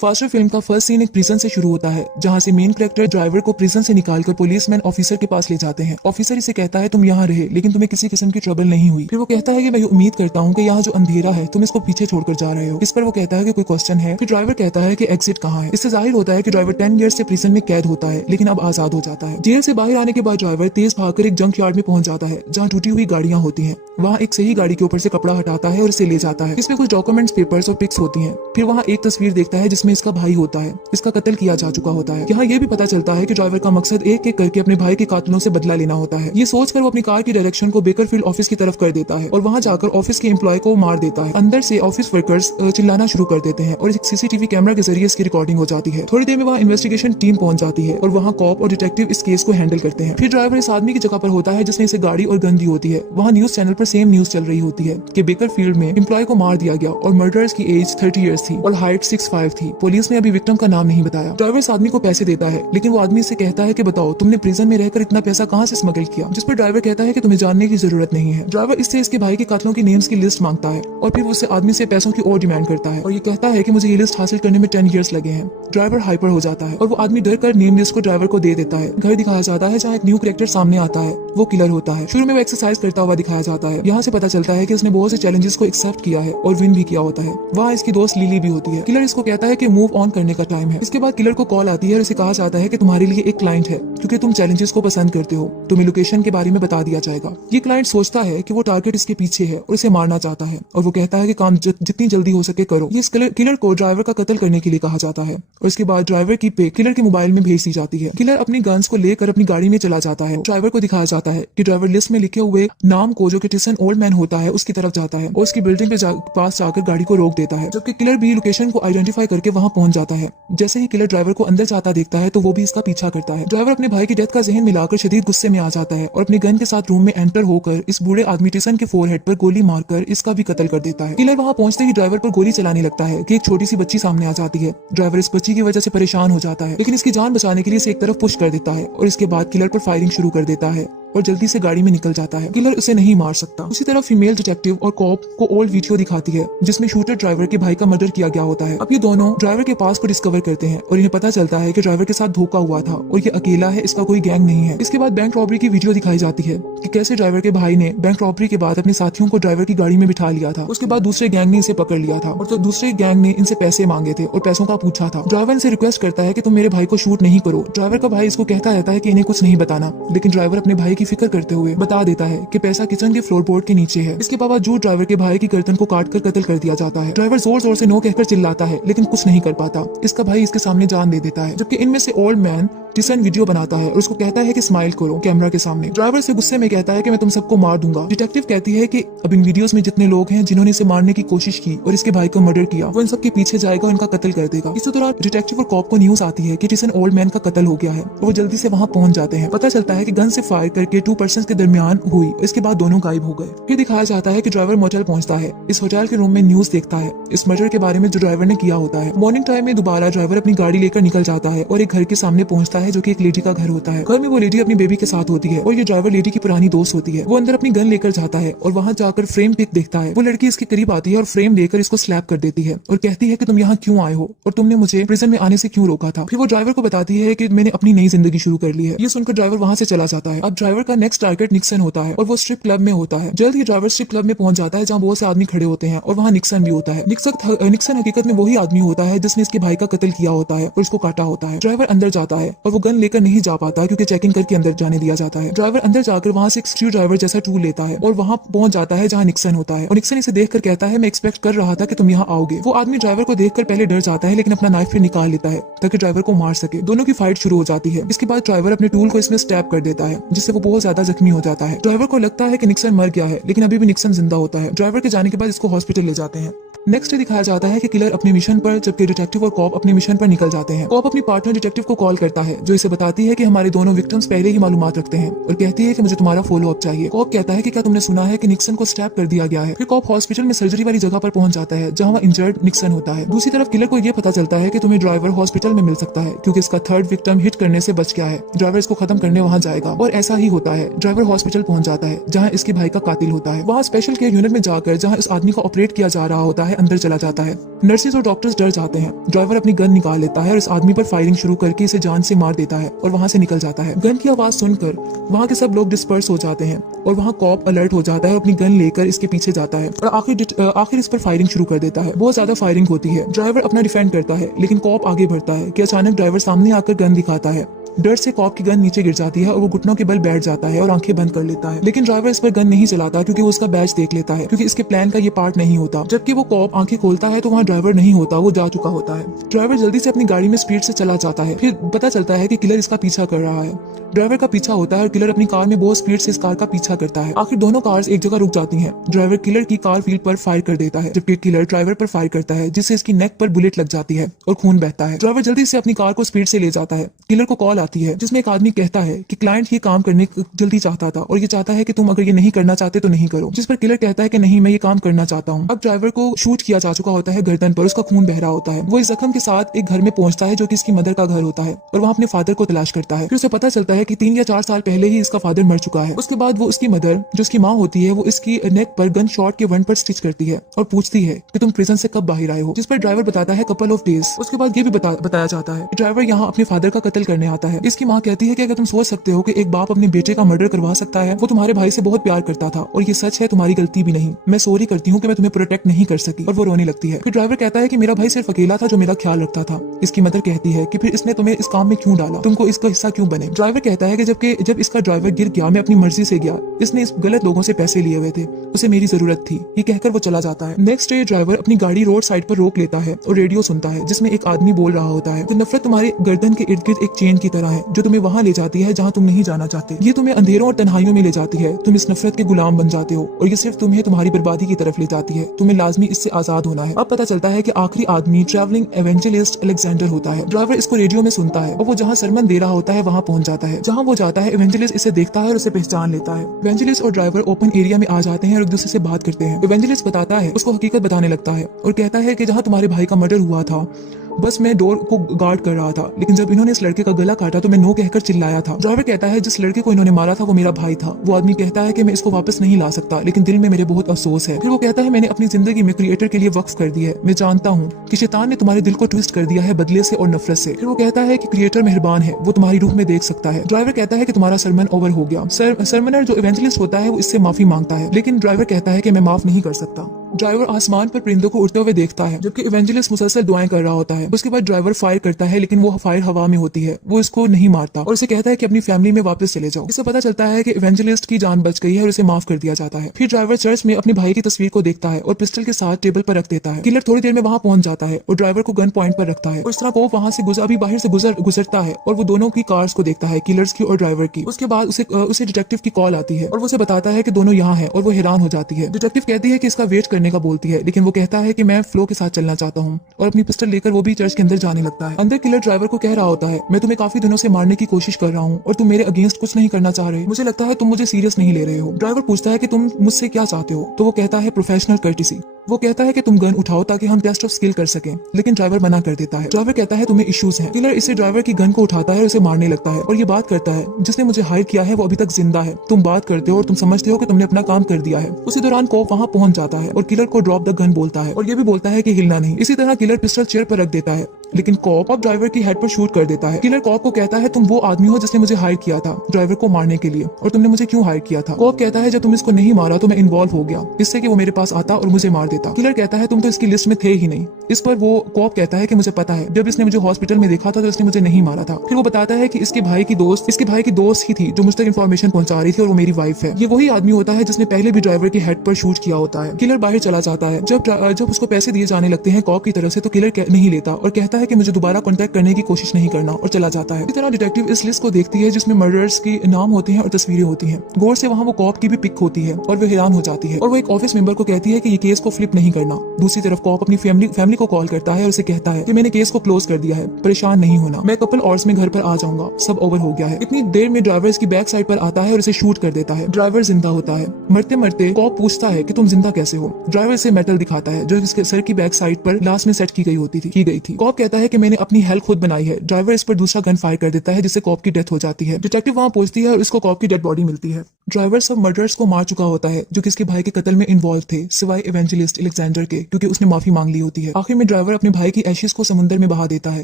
Faster film का first scene एक prison से शुरू होता है, जहां से मेन कैरेक्टर ड्राइवर को प्रिजन से निकालकर पुलिसमैन ऑफिसर के पास ले जाते हैं। ऑफिसर इसे कहता है तुम यहाँ रहे, लेकिन तुम्हें किसी किस्म की ट्रबल नहीं हुई। फिर वो कहता है कि मैं उम्मीद करता हूँ कि यहाँ जो अंधेरा है तुम इसको पीछे छोड़कर जा रहे हो। इस पर वो कहता है कि कोई क्वेश्चन है। फिर ड्राइवर कहता है कि एग्जिट कहाँ है। इससे जाहिर होता है कि ड्राइवर 10 ईयर्स से प्रिजन में कैद होता है, लेकिन अब आजाद हो जाता है। जेल से बाहर आने के बाद ड्राइवर तेज भागकर एक जंक यार्ड में पहुंच जाता है, जहाँ टूटी हुई गाड़ियां होती हैं। वहाँ एक सही गाड़ी के ऊपर से कपड़ा हटाता है और इसे ले जाता है। इसमें कुछ डॉक्यूमेंट्स, पेपर्स और पिक्स होती हैं। फिर वहाँ एक तस्वीर देखता है जिसमें इसका भाई होता है। इसका कत्ल किया जा चुका होता है। यहाँ ये भी पता चलता है कि ड्राइवर का मकसद एक एक करके अपने भाई के कातिलों से बदला लेना होता है। ये सोचकर वो अपनी कार की डायरेक्शन को बेकरफील्ड ऑफिस की तरफ कर देता है और वहाँ जाकर ऑफिस के एम्प्लॉय को मार देता है। अंदर से ऑफिस वर्कर्स चिल्लाना शुरू कर देते हैं और एक सीसीटीवी कैमरा के जरिए इसकी रिकॉर्डिंग हो जाती है। थोड़ी देर में वहाँ इन्वेस्टिगेशन टीम पहुंच जाती है और वहाँ कॉप और डिटेक्टिव इस केस को हैंडल करते हैं। फिर ड्राइवर इस आदमी की जगह पर होता है जिसने इसे गाड़ी और गन दी होती है। वहाँ न्यूज चैनल पर सेम न्यूज चल रही होती है कि बेकरफील्ड में एम्प्लॉय को मार दिया गया और मर्डरर्स की एज 30 ईयर्स थी और हाइट 6'5" थी। पुलिस ने अभी विक्टिम का नाम नहीं बताया। ड्राइवर इस आदमी को पैसे देता है, लेकिन वो आदमी से कहता है कि बताओ तुमने प्रिजन में रहकर इतना पैसा कहाँ से स्मगल किया। जिस पर ड्राइवर कहता है कि तुम्हें जानने की जरूरत नहीं है। ड्राइवर इससे इसके भाई के कातलों की नेम्स की लिस्ट मांगता है और फिर उस आदमी से पैसों की और डिमांड करता है और ये कहता है कि मुझे ये लिस्ट हासिल करने में 10 ईयर्स लगे हैं। ड्राइवर हाइपर हो जाता है और वो आदमी डर कर नेम लिस्ट को ड्राइवर को दे देता है। घर दिखाया जाता है जहाँ एक न्यू कैरेक्टर सामने आता है। वो किलर होता है। शुरू में वो एक्सरसाइज करता हुआ दिखाया जाता है। यहाँ से पता चलता है कि उसने बहुत से चैलेंजेस को एक्सेप्ट किया है और विन भी किया होता है। वहाँ इसकी दोस्त लिली भी होती है। किलर इसको कहता है कि मूव ऑन करने का टाइम है। इसके बाद किलर को कॉल आती है और इसे कहा जाता है कि तुम्हारे लिए एक क्लाइंट है, क्योंकि तुम चैलेंजेस को पसंद करते हो, तुम्हें लोकेशन के बारे में बता दिया जाएगा। ये क्लाइंट सोचता है कि वो टारगेट इसके पीछे है और इसे मारना चाहता है और वो कहता है कि काम जितनी जल्दी हो सके करो। ये किलर को ड्राइवर का कत्ल करने के लिए कहा जाता है और इसके बाद ड्राइवर की पे किलर के मोबाइल में भेज दी जाती है। किलर अपनी गन्स को लेकर अपनी गाड़ी में चला जाता है। ड्राइवर को दिखाया जाता है कि ड्राइवर लिस्ट में लिखे हुए नाम को, जो कि टिसन ओल्ड मैन होता है, उसकी तरफ जाता है और उसकी बिल्डिंग के पास जाकर गाड़ी को रोक देता है, जबकि किलर भी लोकेशन को आइडेंटिफाई करके वहां पहुंच जाता है। जैसे ही किलर ड्राइवर को अंदर जाता देखता है तो वो भी इसका पीछा करता है। ड्राइवर अपने भाई की डेथ का जहन मिलाकर शदीद गुस्से में आ जाता है और अपनी गन के साथ रूम में एंटर होकर इस बूढ़े आदमी टिसन के फोरहेड पर गोली मारकर इसका भी कत्ल कर देता है। किलर वहां पहुंचते ही ड्राइवर पर गोली चलाने लगता है कि एक छोटी सी बच्ची सामने आ जाती है। ड्राइवर इस बच्ची की वजह से परेशान हो जाता है, लेकिन इसकी जान बचाने के लिए इसे एक तरफ पुश कर देता है और इसके बाद किलर पर फायरिंग शुरू कर देता है और जल्दी से गाड़ी में निकल जाता है। किलर उसे नहीं मार सकता। उसी तरह फीमेल डिटेक्टिव और कॉप को ओल्ड वीडियो दिखाती है जिसमें शूटर ड्राइवर के भाई का मर्डर किया गया होता है। अब ये दोनों ड्राइवर के पास को डिस्कवर करते हैं और इन्हें पता चलता है कि ड्राइवर के साथ धोखा हुआ था और ये अकेला है, इसका कोई गैंग नहीं है। इसके बाद बैंक रॉबरी की वीडियो दिखाई जाती है कि कैसे ड्राइवर के भाई ने बैंक रॉबरी के बाद अपने साथियों को ड्राइवर की गाड़ी में बिठा लिया था। उसके बाद दूसरे गैंग ने इसे पकड़ लिया था और तो दूसरे गैंग ने इनसे पैसे मांगे थे और पैसों का पूछा था। ड्राइवर इनसे रिक्वेस्ट करता है कि तुम मेरे भाई को शूट नहीं करो। ड्राइवर का भाई इसको कहता रहता है कि इन्हें कुछ नहीं बताना, लेकिन ड्राइवर अपने भाई की फिक्र करते हुए बता देता है कि पैसा किचन के फ्लोरबोर्ड के नीचे है। इसके बावजूद ड्राइवर के भाई की गर्दन को काटकर कत्ल कर दिया जाता है। ड्राइवर जोर जोर से नो कहकर चिल्लाता है, लेकिन कुछ नहीं कर पाता। इसका भाई इसके सामने जान दे देता है, जबकि इनमें से ओल्ड मैन टिसन वीडियो बनाता है और उसको कहता है कि स्माइल करो कैमरा के सामने। ड्राइवर से गुस्से में कहता है कि मैं तुम सबको मार दूंगा। डिटेक्टिव कहती है कि अब इन वीडियोस में जितने लोग हैं जिन्होंने इसे मारने की कोशिश की और इसके भाई को मर्डर किया, वो इन सबके पीछे जाएगा और इनका कत्ल कर देगा। इसी दौरान डिटेक्टिव और कॉप को न्यूज आती है कि टिसन ओल्ड मैन का कत्ल हो गया है और वो जल्दी से वहां पहुंच जाते हैं। पता चलता है कि गन से फायर करके 2 पर्सन्स के दरमियान हुई। इसके बाद दोनों गायब हो गए। फिर दिखाया जाता है कि ड्राइवर मोटेल पहुंचता है। इस होटल के रूम में न्यूज देखता है इस मर्डर के बारे में जो ड्राइवर ने किया होता है। मॉर्निंग टाइम में दोबारा ड्राइवर अपनी गाड़ी लेकर निकल जाता है और एक घर के सामने पहुंचता है जो कि एक लेडी का घर होता है। घर में वो लेडी अपनी बेबी के साथ होती है और ये ड्राइवर लेडी की पुरानी दोस्त होती है। वो अंदर अपनी गन लेकर जाता है और वहां जाकर फ्रेम पिक देखता है। वो लड़की इसके करीब आती है और फ्रेम लेकर इसको स्लैप कर देती है और कहती है कि तुम यहाँ क्यों आए हो और तुमने मुझे प्रिजन में आने से क्यों रोका था। फिर वो ड्राइवर को बताती है कि मैंने अपनी नई जिंदगी शुरू कर ली है। ये सुनकर ड्राइवर वहां से चला जाता है। अब ड्राइवर का नेक्स्ट टारगेट निक्सन होता है और वो स्ट्रिप क्लब में होता है। जल्द ही ड्राइवर स्ट्रिप क्लब में पहुंच जाता है जहाँ बहुत से आदमी खड़े होते हैं और वहाँ निक्सन भी होता है। निक्सन हकीकत में वही आदमी होता है जिसने इसके भाई का कत्ल किया होता है और इसको काटा होता है। ड्राइवर अंदर जाता है और वो गन लेकर नहीं जा पाता क्योंकि चेकिंग करके अंदर जाने दिया जाता है। ड्राइवर अंदर जाकर वहाँ से एक स्क्रू ड्राइवर जैसा टूल लेता है और वहाँ पहुंच जाता है जहाँ निक्सन होता है और निक्सन इसे देखकर कहता है मैं एक्सपेक्ट कर रहा था कि तुम यहाँ आओगे। वो आदमी ड्राइवर को देखकर पहले डर जाता है, लेकिन अपना नाइफ फिर निकाल लेता है ताकि ड्राइवर को मार सके। दोनों की फाइट शुरू हो जाती है। इसके बाद ड्राइवर अपने टूल को इसमें स्टैब कर देता है जिससे वो बहुत ज्यादा जख्मी हो जाता है। ड्राइवर को लगता है कि निक्सन मर गया है, लेकिन अभी भी निक्सन जिंदा होता है। ड्राइवर के जाने के बाद इसको हॉस्पिटल ले जाते हैं। नेक्स्ट डे दिखाया जाता है कि किलर अपने मिशन पर, जबकि डिटेक्टिव और कॉप अपने मिशन पर निकल जाते हैं। कॉप अपनी पार्टनर डिटेक्टिव को कॉल करता है, जो इसे बताती है कि हमारे दोनों विक्टिम्स पहले ही मालूमात रखते हैं और कहती है कि मुझे तुम्हारा फॉलो अप चाहिए। कॉप कहता है कि क्या तुमने सुना है कि निक्सन को स्टैप कर दिया गया है। फिर कॉप हॉस्पिटल में सर्जरी वाली जगह पर पहुंच जाता है, जहां वह इंजर्ड निक्सन होता है। दूसरी तरफ किलर को यह पता चलता है कि तुम्हें ड्राइवर हॉस्पिटल में मिल सकता है, क्योंकि इसका थर्ड विक्टिम हिट करने से बच गया है। ड्राइवर इसको खत्म करने वहां जाएगा और ऐसा ही होता है। ड्राइवर हॉस्पिटल पहुंच जाता है, जहां इसके भाई का कातिल होता है। वहां स्पेशल केयर यूनिट में जाकर जहां इस आदमी को ऑपरेट किया जा रहा होता है, अंदर चला जाता है। नर्सेज और डॉक्टर्स डर जाते हैं। ड्राइवर अपनी गन निकाल लेता है और इस आदमी पर फायरिंग शुरू करके इसे जान से मार देता है और वहां से निकल जाता है। गन की आवाज सुनकर वहां के सब लोग डिस्पर्स हो जाते हैं और वहां कॉप अलर्ट हो जाता है और अपनी गन लेकर इसके पीछे जाता है और आखिर इस पर फायरिंग शुरू कर देता है। बहुत ज्यादा फायरिंग होती है। ड्राइवर अपना डिफेंड करता है, लेकिन कॉप आगे बढ़ता है कि अचानक ड्राइवर सामने आकर गन दिखाता है। डर से कॉप की गन नीचे गिर जाती है और वो घुटनों के बल बैठ जाता है और आंखें बंद कर लेता है। लेकिन ड्राइवर इस पर गन नहीं चलाता, क्योंकि वो उसका बैच देख लेता है, क्योंकि इसके प्लान का ये पार्ट नहीं होता। जबकि वो कॉप आंखें खोलता है तो वहाँ ड्राइवर नहीं होता, वो जा चुका होता है। ड्राइवर जल्दी से अपनी गाड़ी में स्पीड से चला जाता है। फिर पता चलता है कि किलर इसका पीछा कर रहा है। ड्राइवर का पीछा होता है और किलर अपनी कार में बहुत स्पीड से इस कार का पीछा करता है। आखिर दोनों कार्स एक जगह रुक जाती हैं। ड्राइवर किलर की कार व्हील पर फायर कर देता है, जबकि किलर ड्राइवर पर फायर करता है, जिससे इसकी नेक पर बुलेट लग जाती है और खून बहता है। ड्राइवर जल्दी से अपनी कार को स्पीड से ले जाता है। किलर को कॉल आती है, जिसमें एक आदमी कहता है कि क्लाइंट ये काम करने जल्दी चाहता था और ये चाहता है कि तुम अगर ये नहीं करना चाहते तो नहीं करो। जिस पर किलर कहता है कि नहीं, मैं ये काम करना चाहता हूँ। अब ड्राइवर को शूट किया जा चुका होता है गर्दन पर, उसका खून बह रहा होता है। वो इस जख्म के साथ एक घर में पहुंचता है, जो कि इसकी मदर का घर होता है, और वहाँ अपने फादर को तलाश करता है। फिर उसे पता चलता है कि 3 या 4 साल पहले ही इसका फादर मर चुका है। उसके बाद वो उसकी मदर, जो उसकी माँ होती है, वो इसकी नेक पर गन शॉट के वंड पर स्टिच करती है और पूछती है कि तुम प्रिजन से कब बाहर आए हो। जिस पर ड्राइवर बताता है कपल ऑफ डेज। उसके बाद ये भी बताया जाता है कि ड्राइवर यहाँ अपने फादर का कत्ल करने आता है। इसकी माँ कहती है कि अगर तुम सोच सकते हो कि एक बाप अपने बेटे का मर्डर करवा सकता है, वो तुम्हारे भाई से बहुत प्यार करता था और ये सच है, तुम्हारी गलती भी नहीं। मैं सॉरी करती हूँ कि मैं तुम्हें प्रोटेक्ट नहीं कर सकी। और वो रोने लगती है। फिर ड्राइवर कहता है कि मेरा भाई सिर्फ अकेला था जो मेरा ख्याल रखता था। इसकी मदर कहती है कि फिर इसने तुम्हें इस काम में क्यों डाला, तुमको इसका हिस्सा क्यों बने। ड्राइवर कहता है कि जब इसका ड्राइवर गिर गया, मैं अपनी मर्जी से गया। इसने इस गलत लोगों से पैसे लिए हुए थे, उसे मेरी जरूरत थी। ये कहकर वो चला जाता है। नेक्स्ट डे ड्राइवर अपनी गाड़ी रोड साइड पर रोक लेता है और रेडियो सुनता है, जिसमें एक आदमी बोल रहा होता है कि नफरत तुम्हारे गर्दन के इर्द गिर्द एक चेन की तरह है, जो तुम्हें वहां ले जाती है जहां तुम नहीं जाना चाहते। ये तुम्हें अंधेरों और तन्हाइयों में ले जाती है। तुम इस नफरत के गुलाम बन जाते हो और ये सिर्फ तुम्हें तुम्हारी बर्बादी की तरफ ले जाती है। तुम्हें लाजमी इससे आजाद होना है। अब पता चलता है कि आखिरी आदमी ट्रैवलिंग एवेंजलिस्ट अलेक्जेंडर होता है। ड्राइवर इसको रेडियो में सुनता है और वो जहाँ सरमन दे रहा होता है वहाँ पहुंच जाता है। जहाँ वो जाता है, एवेंजलिस्ट इसे देखता है और उसे पहचान लेता है। एवेंजलिस्ट और ड्राइवर ओपन एरिया में आ जाते हैं और एक दूसरे से बात करते हैं। एवेंजलिस्ट बताता है, उसको हकीकत बताने लगता है और कहता है कि जहाँ तुम्हारे भाई का मर्डर हुआ था, बस मैं डोर को गार्ड कर रहा था, लेकिन जब इन्होंने इस लड़के का गला काटा तो मैं नो कहकर चिल्लाया था। ड्राइवर कहता है जिस लड़के को इन्होंने मारा था वो मेरा भाई था। वो आदमी कहता है कि मैं इसको वापस नहीं ला सकता, लेकिन दिल में मेरे बहुत अफसोस है। फिर वो कहता है मैंने अपनी जिंदगी में क्रिएटर के लिए वक्फ कर दी है। मैं जानता हूँ कि शैतान ने तुम्हारे दिल को ट्विस्ट कर दिया है बदले से और नफरत से। फिर वो कहता है कि क्रिएटर मेहरबान है, वो तुम्हारी रूह में देख सकता है। ड्राइवर कहता है कि तुम्हारा सरमन ओवर हो गया। सरमनर जो इवेंजलिस्ट होता है वो इससे माफी मांगता है, लेकिन ड्राइवर कहता है कि मैं माफ नहीं कर सकता। ड्राइवर आसमान पर परिंदों को उड़ते हुए देखता है, जबकि इवेंजलिस्ट मुसलसल दुआएं कर रहा होता है। उसके बाद ड्राइवर फायर करता है, लेकिन वो फायर हवा में होती है, वो इसको नहीं मारता और उसे कहता है कि अपनी फैमिली में वापस चले जाओ। इससे पता चलता है कि इवेंजलिस्ट की जान बच गई है और उसे माफ कर दिया जाता है। फिर ड्राइवर चर्च में अपने भाई की तस्वीर को देखता है और पिस्टल के साथ टेबल पर रख देता है। किलर थोड़ी देर में वहां पहुंच जाता है और ड्राइवर को गन पॉइंट पर रखता है और इस तरह वो वहां से बाहर से गुजरता है और वो दोनों की कार्स को देखता है, किलर्स की और ड्राइवर की। उसके बाद उसे डिटेक्टिव की कॉल आती है और वो उसे बताता है कि दोनों यहाँ है और वो हैरान हो जाती है। डिटेक्टिव कहती है कि इसका वेट करने का बोलती है, लेकिन वो कहता है कि मैं फ्लो के साथ चलना चाहता हूँ और अपनी पिस्टल लेकर वो भी चर्च के अंदर जाने लगता है। अंदर किलर ड्राइवर को कह रहा होता है, मैं तुम्हें काफी दिनों से मारने की कोशिश कर रहा हूँ और तुम मेरे अगेंस्ट कुछ नहीं करना चाह रहे। मुझे लगता है तुम मुझे सीरियस नहीं ले रहे हो। ड्राइवर पूछता है कि तुम मुझसे क्या चाहते हो, तो वो कहता है प्रोफेशनल कर्टिसी। वो कहता है कि तुम गन उठाओ ताकि हम टेस्ट ऑफ स्किल कर सकें, लेकिन ड्राइवर मना कर देता है। ड्राइवर कहता है तुम्हें इश्यूज हैं। किलर इसे ड्राइवर की गन को उठाता है और उसे मारने लगता है और ये बात करता है, जिसने मुझे हायर किया है वो अभी तक जिंदा है। तुम बात करते हो और तुम समझते हो कि तुमने अपना काम कर दिया है। उसी दौरान कॉप वहां पहुंच जाता है और किलर को ड्रॉप द गन बोलता है और ये भी बोलता है कि हिलना नहीं। इसी तरह किलर पिस्टल चेयर पर रख देता है, लेकिन कॉप अब ड्राइवर की हेड पर शूट कर देता है। किलर कॉप को कहता है तुम वो आदमी हो जिसने मुझे हायर किया था ड्राइवर को मारने के लिए, और तुमने मुझे क्यों हायर किया था। कॉप कहता है जब तुम इसको नहीं मारा तो मैं इन्वॉल्व हो गया, इससे कि वो मेरे पास आता और मुझे मार देता। किलर कहता है तुम तो इसकी लिस्ट में थे ही नहीं। इस पर वो कॉप कहता है कि मुझे पता है, जब इसने मुझे हॉस्पिटल में देखा था तो इसने मुझे नहीं मारा था। फिर वो बताता है कि इसके भाई की दोस्त ही थी जो मुझ तक इन्फॉर्मेशन पहुंचा रही थी और वो मेरी वाइफ है। ये वही आदमी होता है जिसने पहले भी ड्राइवर के हेड पर शूट किया होता है। किलर बाहर चला जाता है। जब उसको पैसे दिए जाने लगते हैं कॉप की तरफ से तो किलर नहीं लेता और कहता है है कि मुझे दोबारा कांटेक्ट करने की कोशिश नहीं करना और चला जाता है। इसी तरह डिटेक्टिव इस लिस्ट को देखती है जिसमें मर्डर्स के नाम होते हैं और तस्वीरें होती हैं। गौर से वहाँ वो कॉप की भी पिक होती है और वो हैरान हो जाती है और वो एक ऑफिस मेंबर को कहती है कि ये केस को फ्लिप नहीं करना। दूसरी तरफ कॉप अपनी फैमिली को कॉल करता है और उसे कहता है कि मैंने केस को क्लोज कर दिया है, परेशान नहीं होना, मैं कपल आवर्स में घर पर आ जाऊंगा, सब ओवर हो गया है। इतनी देर में ड्राइवर इसकी बैक साइड पर आता है और इसे शूट कर देता है। ड्राइवर जिंदा होता है। मरते मरते कॉप पूछता है कि तुम जिंदा कैसे हो। ड्राइवर से मेटल दिखाता है जो इसके सर की बैक साइड पर लास्ट में सेट की गई थी। कॉप कहता है कि मैंने अपनी हेल्थ खुद बनाई है। ड्राइवर इस पर दूसरा गन फायर कर देता है जिससे कॉप की डेथ हो जाती है। डिटेक्टिव वहां पहुंचती है और इसको कॉप की डेड बॉडी मिलती है। ड्राइवर सब मर्डर्स को मार चुका होता है जो किसके भाई के कत्ल में इन्वॉल्व थे, सिवाय इवेंजलिस्ट अलेक्जेंडर के, क्योंकि उसने माफी मांग ली होती है। आखिर में ड्राइवर अपने भाई की एशेस को समुद्र में बहा देता है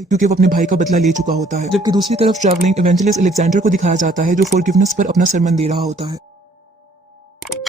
क्योंकि वो अपने भाई का बदला ले चुका होता है। जबकि दूसरी तरफ ट्रैवलिंग इवेंजलिस्ट अलेक्जेंडर को दिखाया जाता है जो फॉरगिवनेस पर अपना सरमन दे रहा होता है।